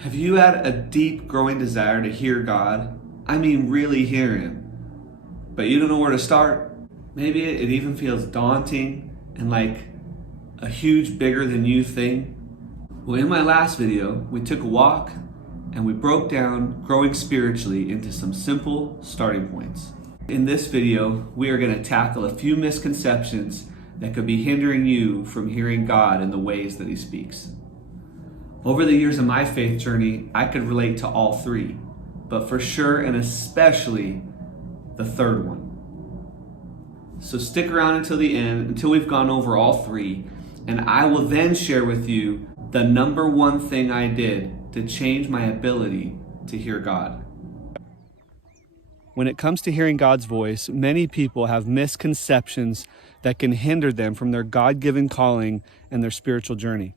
Have you had a deep growing desire to hear God? I mean, really hear Him. But you don't know where to start? Maybe it even feels daunting and like a huge, bigger than you thing. Well, in my last video, we took a walk and we broke down growing spiritually into some simple starting points. In this video, we are going to tackle a few misconceptions that could be hindering you from hearing God in the ways that He speaks. Over the years of my faith journey, I could relate to all three, but for sure and especially the third one. So stick around until the end, until we've gone over all three, and I will then share with you the number one thing I did to change my ability to hear God. When it comes to hearing God's voice, many people have misconceptions that can hinder them from their God-given calling and their spiritual journey.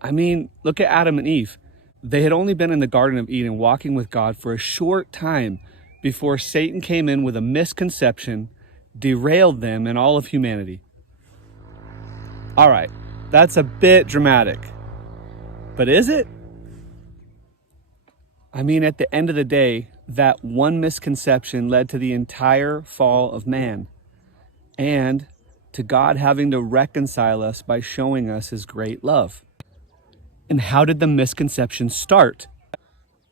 I mean, look at Adam and Eve. They had only been in the Garden of Eden walking with God for a short time before Satan came in with a misconception, derailed them and all of humanity. All right, that's a bit dramatic, but is it? I mean, at the end of the day, that one misconception led to the entire fall of man and to God having to reconcile us by showing us His great love. And how did the misconception start?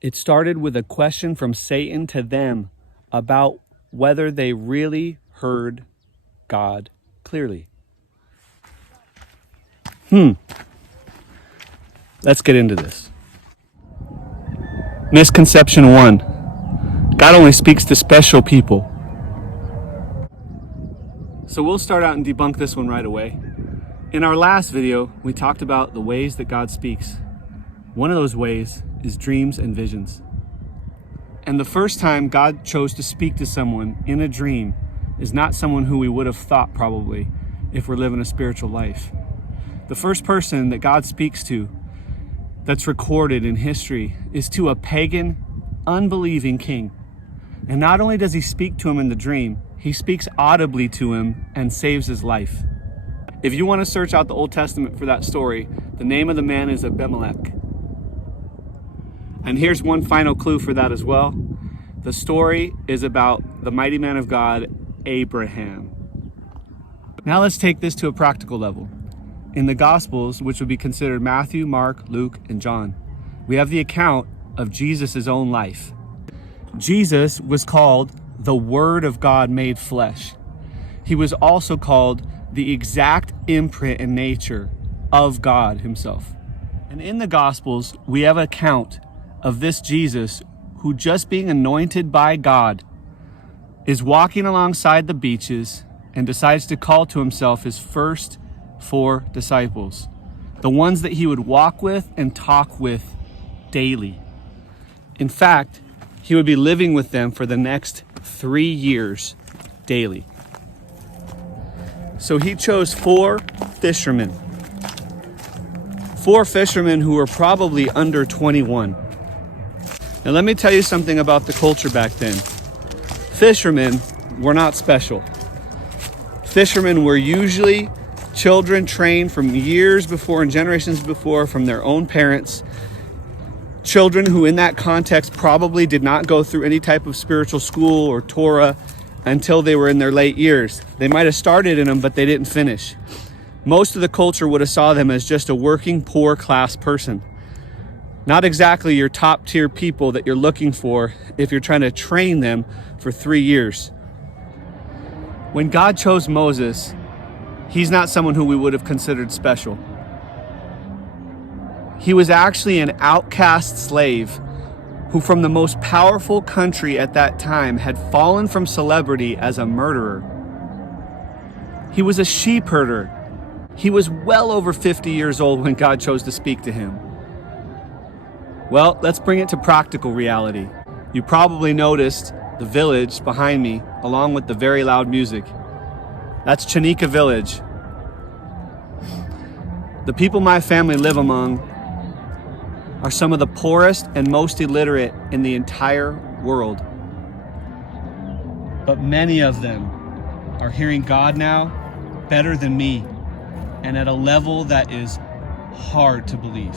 It started with a question from Satan to them about whether they really heard God clearly. Let's get into this. Misconception 1. God only speaks to special people. So we'll start out and debunk this one right away. In our last video, we talked about the ways that God speaks. One of those ways is dreams and visions. And the first time God chose to speak to someone in a dream is not someone who we would have thought probably if we're living a spiritual life. The first person that God speaks to that's recorded in history is to a pagan, unbelieving king. And not only does He speak to him in the dream, He speaks audibly to him and saves his life. If you want to search out the Old Testament for that story, the name of the man is Abimelech. And here's one final clue for that as well. The story is about the mighty man of God, Abraham. Now let's take this to a practical level. In the Gospels, which would be considered Matthew, Mark, Luke, and John, we have the account of Jesus' own life. Jesus was called the Word of God made flesh. He was also called the exact imprint and nature of God Himself. And in the Gospels, we have an account of this Jesus who, just being anointed by God, is walking alongside the beaches and decides to call to Himself His first 4 disciples, the ones that He would walk with and talk with daily. In fact, He would be living with them for the next 3 years daily. So He chose 4 fishermen. 4 fishermen who were probably under 21. Now let me tell you something about the culture back then. Fishermen were not special. Fishermen were usually children trained from years before and generations before from their own parents. Children who in that context probably did not go through any type of spiritual school or Torah until they were in their late years. They might have started in them, but they didn't finish. Most of the culture would have saw them as just a working poor class person. Not exactly your top tier people that you're looking for if you're trying to train them for 3 years. When God chose Moses, he's not someone who we would have considered special. He was actually an outcast slave who, from the most powerful country at that time, had fallen from celebrity as a murderer. He was a sheep herder. He was well over 50 years old when God chose to speak to him. Well, let's bring it to practical reality. You probably noticed the village behind me, along with the very loud music. That's Chanika Village. The people my family live among are some of the poorest and most illiterate in the entire world. But many of them are hearing God now better than me, and at a level that is hard to believe.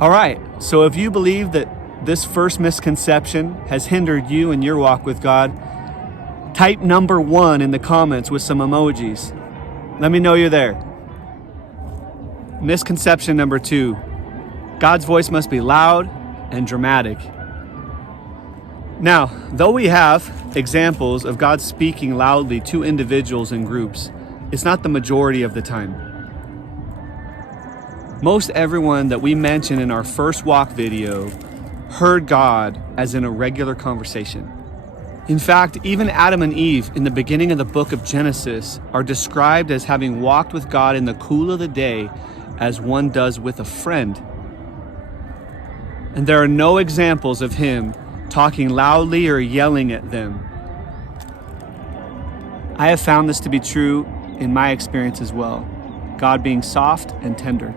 All right, so if you believe that this first misconception has hindered you in your walk with God, type number 1 in the comments with some emojis. Let me know you're there. Misconception number 2, God's voice must be loud and dramatic. Now, though we have examples of God speaking loudly to individuals and groups, it's not the majority of the time. Most everyone that we mention in our first walk video heard God as in a regular conversation. In fact, even Adam and Eve in the beginning of the book of Genesis are described as having walked with God in the cool of the day as one does with a friend. And there are no examples of him talking loudly or yelling at them. I have found this to be true in my experience as well. God being soft and tender.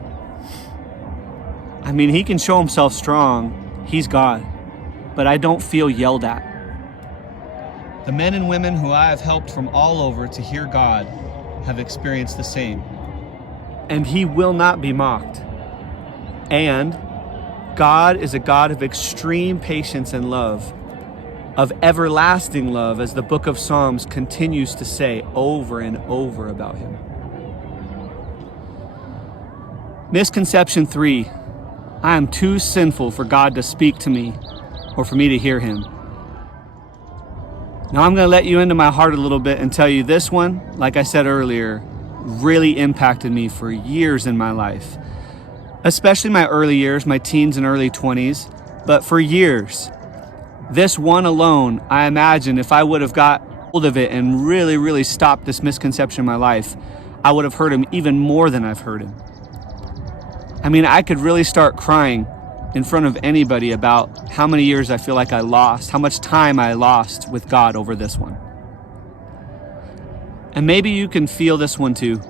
I mean, he can show himself strong. He's God. But I don't feel yelled at. The men and women who I have helped from all over to hear God have experienced the same. And he will not be mocked. And God is a God of extreme patience and love, of everlasting love, as the book of Psalms continues to say over and over about him. Misconception 3, I am too sinful for God to speak to me or for me to hear him. Now I'm going to let you into my heart a little bit and tell you this one, like I said earlier, really impacted me for years in my life. Especially my early years, my teens and early 20s, but for years. This one alone, I imagine if I would have got hold of it and really stopped this misconception in my life, I would have heard him even more than I've heard him. I mean, I could really start crying in front of anybody about how many years I feel like I lost, how much time I lost with God over this one. And maybe you can feel this one too.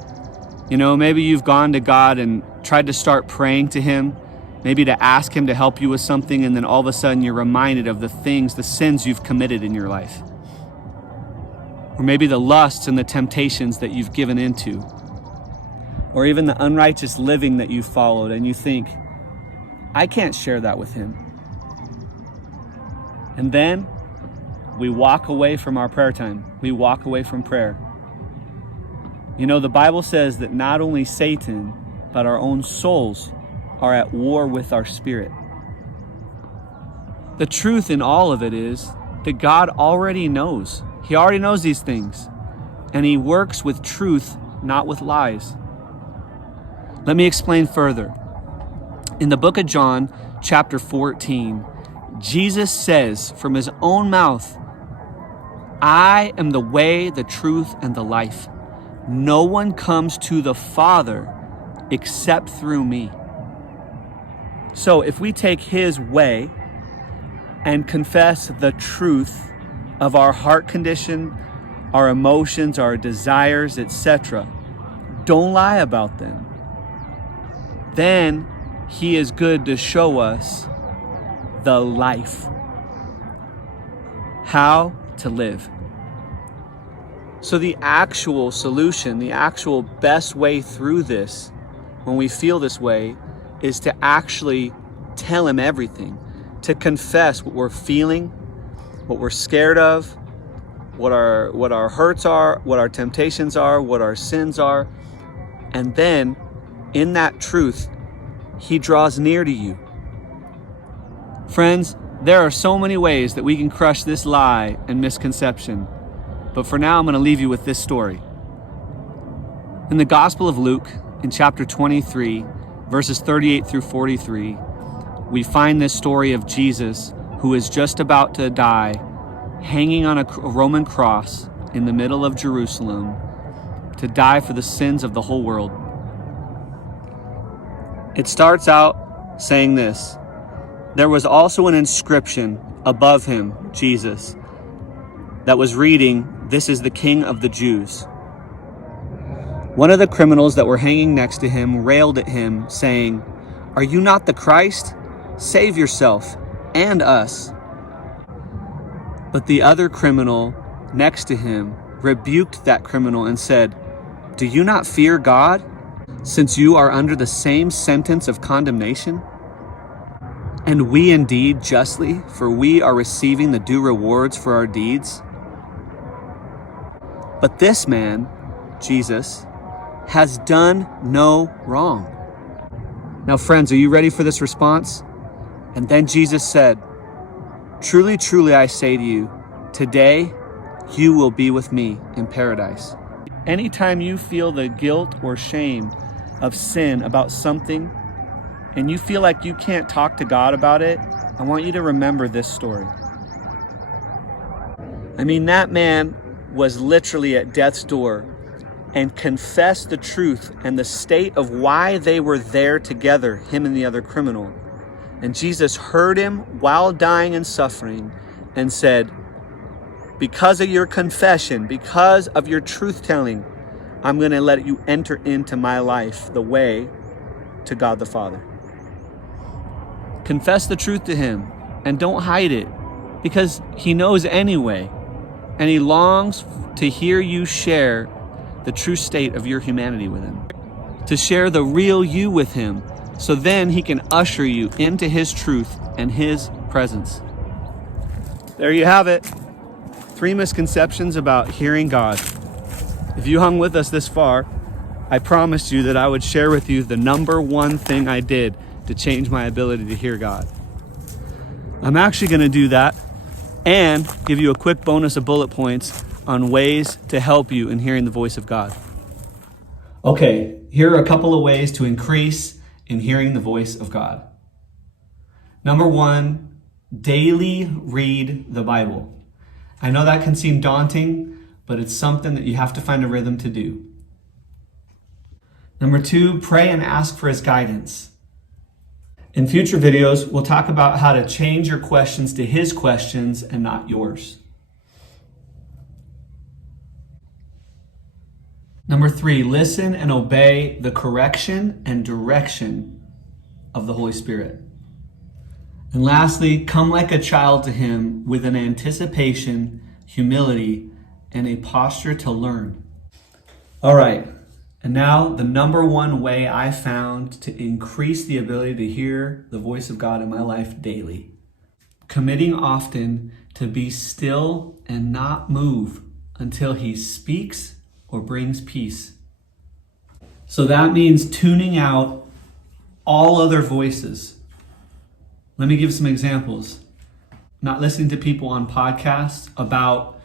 You know, maybe you've gone to God and tried to start praying to him, maybe to ask him to help you with something, and then all of a sudden you're reminded of the things, the sins you've committed in your life. Or maybe the lusts and the temptations that you've given into. Or even the unrighteous living that you followed, and you think, I can't share that with him. And then we walk away from our prayer time. We walk away from prayer. You know, the Bible says that not only Satan, but our own souls are at war with our spirit. The truth in all of it is that God already knows. He already knows these things. And he works with truth, not with lies. Let me explain further. In the book of John, chapter 14, Jesus says from his own mouth, I am the way, the truth, and the life. No one comes to the Father except through me. So if we take his way and confess the truth of our heart condition, our emotions, our desires, etc., don't lie about them. Then he is good to show us the life. How to live. So the actual solution, the actual best way through this, when we feel this way, is to actually tell him everything. To confess what we're feeling, what we're scared of, what our hurts are, what our temptations are, what our sins are. And then, in that truth, he draws near to you. Friends, there are so many ways that we can crush this lie and misconception. But for now, I'm going to leave you with this story. In the Gospel of Luke, in chapter 23, verses 38 through 43, we find this story of Jesus who is just about to die, hanging on a Roman cross in the middle of Jerusalem to die for the sins of the whole world. It starts out saying this: there was also an inscription above him, Jesus, that was reading, "This is the King of the Jews." One of the criminals that were hanging next to him railed at him, saying, "Are you not the Christ? Save yourself and us." But the other criminal next to him rebuked that criminal and said, "Do you not fear God, since you are under the same sentence of condemnation? And we indeed justly, for we are receiving the due rewards for our deeds. But this man, Jesus, has done no wrong. Now, friends, are you ready for this response? And then Jesus said, "Truly, truly, I say to you, today you will be with me in paradise." Anytime you feel the guilt or shame of sin about something, and you feel like you can't talk to God about it, I want you to remember this story. I mean, that man was literally at death's door and confessed the truth and the state of why they were there together, him and the other criminal. And Jesus heard him while dying and suffering and said, because of your confession, because of your truth-telling, I'm going to let you enter into my life, the way to God the Father. Confess the truth to him and don't hide it, because he knows anyway, and he longs to hear you share the true state of your humanity with him, to share the real you with him, so then he can usher you into his truth and his presence. There you have it. 3 misconceptions about hearing God. If you hung with us this far, I promised you that I would share with you the number one thing I did to change my ability to hear God. I'm actually going to do that and give you a quick bonus of bullet points on ways to help you in hearing the voice of God. Okay, here are a couple of ways to increase in hearing the voice of God. Number 1, daily read the Bible. I know that can seem daunting, but it's something that you have to find a rhythm to do. Number 2, pray and ask for his guidance. In future videos, we'll talk about how to change your questions to his questions and not yours. Number 3, listen and obey the correction and direction of the Holy Spirit. And lastly, come like a child to him with an anticipation, humility, and a posture to learn. All right, and now the number one way I found to increase the ability to hear the voice of God in my life daily. Committing often to be still and not move until he speaks or brings peace. So that means tuning out all other voices. Let me give some examples. Not listening to people on podcasts about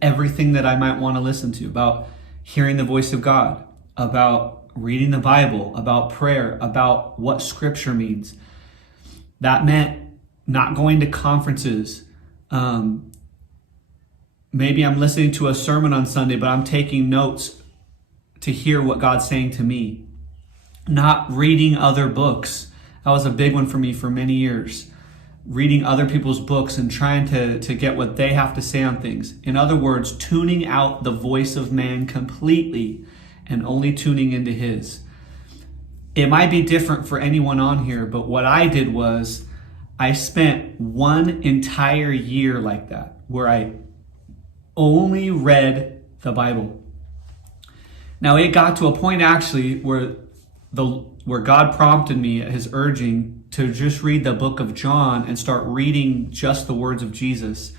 everything that I might want to listen to, about hearing the voice of God, about reading the Bible, about prayer, about what scripture means. That meant not going to conferences. Maybe I'm listening to a sermon on Sunday, but I'm taking notes to hear what God's saying to me. Not reading other books. That was a big one for me for many years. Reading other people's books and trying to get what they have to say on things. In other words, tuning out the voice of man completely and only tuning into his. It might be different for anyone on here, but what I did was I spent one entire year like that, where I only read the Bible. Now it got to a point actually where God prompted me at his urging to just read the book of John and start reading just the words of Jesus.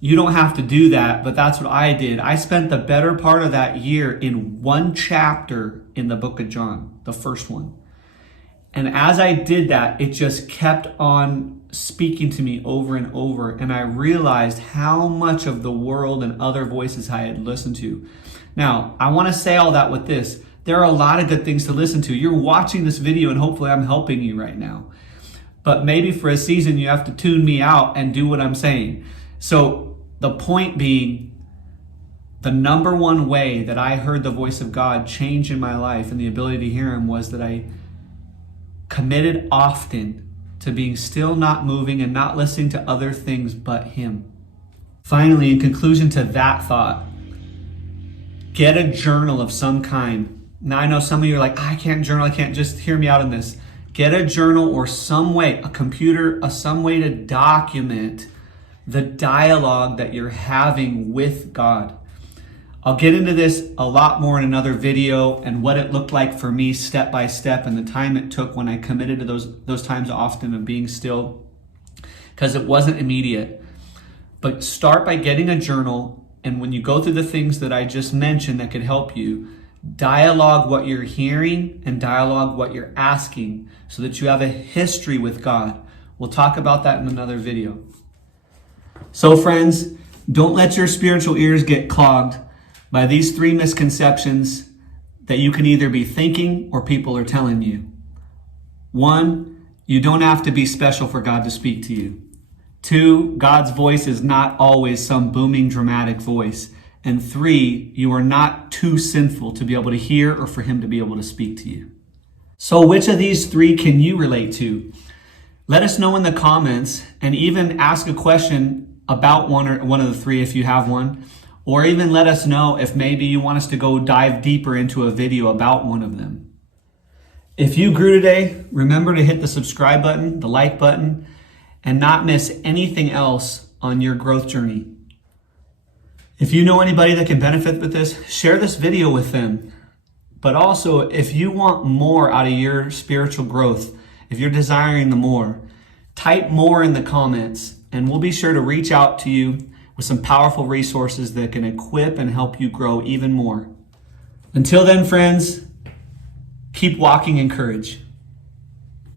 You don't have to do that, but that's what I did. I spent the better part of that year in one chapter in the book of John, the first one. And as I did that, it just kept on speaking to me over and over. And I realized how much of the world and other voices I had listened to. Now, I want to say all that with this. There are a lot of good things to listen to. You're watching this video and hopefully I'm helping you right now. But maybe for a season you have to tune me out and do what I'm saying. So the point being, the number one way that I heard the voice of God change in my life and the ability to hear him was that I committed often to being still, not moving, and not listening to other things but him. Finally, in conclusion to that thought, get a journal of some kind. Now I know some of you are like, I can't journal, I can't. Just hear me out on this. Get a journal or some way, a computer, some way to document the dialogue that you're having with God. I'll get into this a lot more in another video and what it looked like for me step by step and the time it took when I committed to those times often of being still, because it wasn't immediate. But start by getting a journal, and when you go through the things that I just mentioned that could help you, dialogue what you're hearing and dialogue what you're asking so that you have a history with God. We'll talk about that in another video. So friends, don't let your spiritual ears get clogged by these 3 misconceptions that you can either be thinking or people are telling you. 1, you don't have to be special for God to speak to you. 2, God's voice is not always some booming dramatic voice. And 3, you are not too sinful to be able to hear or for him to be able to speak to you. So which of these 3 can you relate to? Let us know in the comments, and even ask a question about one of the 3 if you have one, or even let us know if maybe you want us to go dive deeper into a video about one of them. If you grew today, remember to hit the subscribe button, the like button, and not miss anything else on your growth journey. If you know anybody that can benefit with this, share this video with them. But also, if you want more out of your spiritual growth, if you're desiring the more, type more in the comments, and we'll be sure to reach out to you with some powerful resources that can equip and help you grow even more. Until then, friends, keep walking in courage.